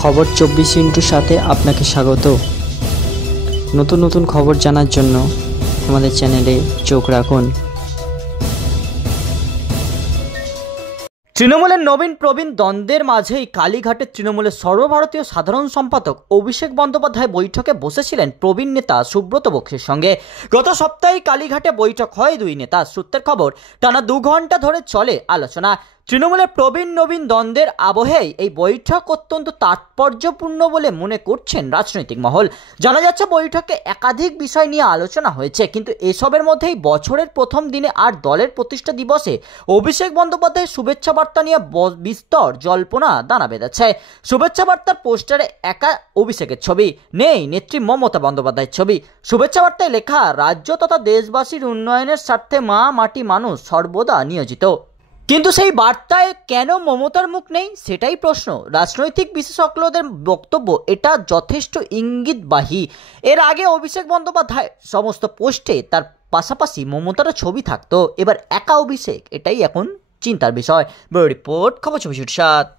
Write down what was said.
খবর 24 সাথে আপনাকে স্বাগত। নতুন নতুন খবর জানার জন্য আমাদের চ্যানেলে চোখ রাখুন। তৃণমূলের নবীন প্রবীণ দ্বন্দ্বের মাঝেই কালীঘাটের তৃণমূলের সর্বভারতীয় সাধারণ সম্পাদক অভিষেক বন্দ্যোপাধ্যায় বৈঠকে বসেছিলেন প্রবীণ নেতা সুব্রত বক্সির সঙ্গে। গত সপ্তাহে কালীঘাটে বৈঠক হয় দুই নেতা। সূত্রের খবর, টানা 2 ঘন্টা ধরে চলে আলোচনা। তৃণমূলের প্রবীণ নবীন দ্বন্দ্বের আবহেই এই বৈঠক অত্যন্ত তাৎপর্যপূর্ণ বলে মনে করছেন রাজনৈতিক মহল। জানা যাচ্ছে বৈঠকে একাধিক বিষয় নিয়ে আলোচনা হয়েছে, কিন্তু এসবের মধ্যেই বছরের প্রথম দিনে আর দলের প্রতিষ্ঠা দিবসে অভিষেক বন্দ্যোপাধ্যায়ের শুভেচ্ছা বার্তা নিয়ে বিস্তর জল্পনা দানা বেঁধেছে। শুভেচ্ছা বার্তার পোস্টারে একা অভিষেকের ছবি, নেই নেত্রী মমতা বন্দ্যোপাধ্যায়ের ছবি। শুভেচ্ছা বার্তায় লেখা, রাজ্য তথা দেশবাসীর উন্নয়নের স্বার্থে মা মাটি মানুষ সর্বদা নিয়োজিত। কিন্তু সেই বার্তায় কেন মমতার মুখ নেই, সেটাই প্রশ্ন। রাজনৈতিক বিশেষজ্ঞদের বক্তব্য এটা যথেষ্ট ইঙ্গিতবাহী। এর আগে অভিষেক বন্দ্যোপাধ্যায় সমস্ত পোস্টে তার পাশাপাশি মমতারও ছবি থাকতো, এবার একা অভিষেক, এটাই এখন চিন্তার বিষয়। ব্যুরো রিপোর্ট, খবর 24/7।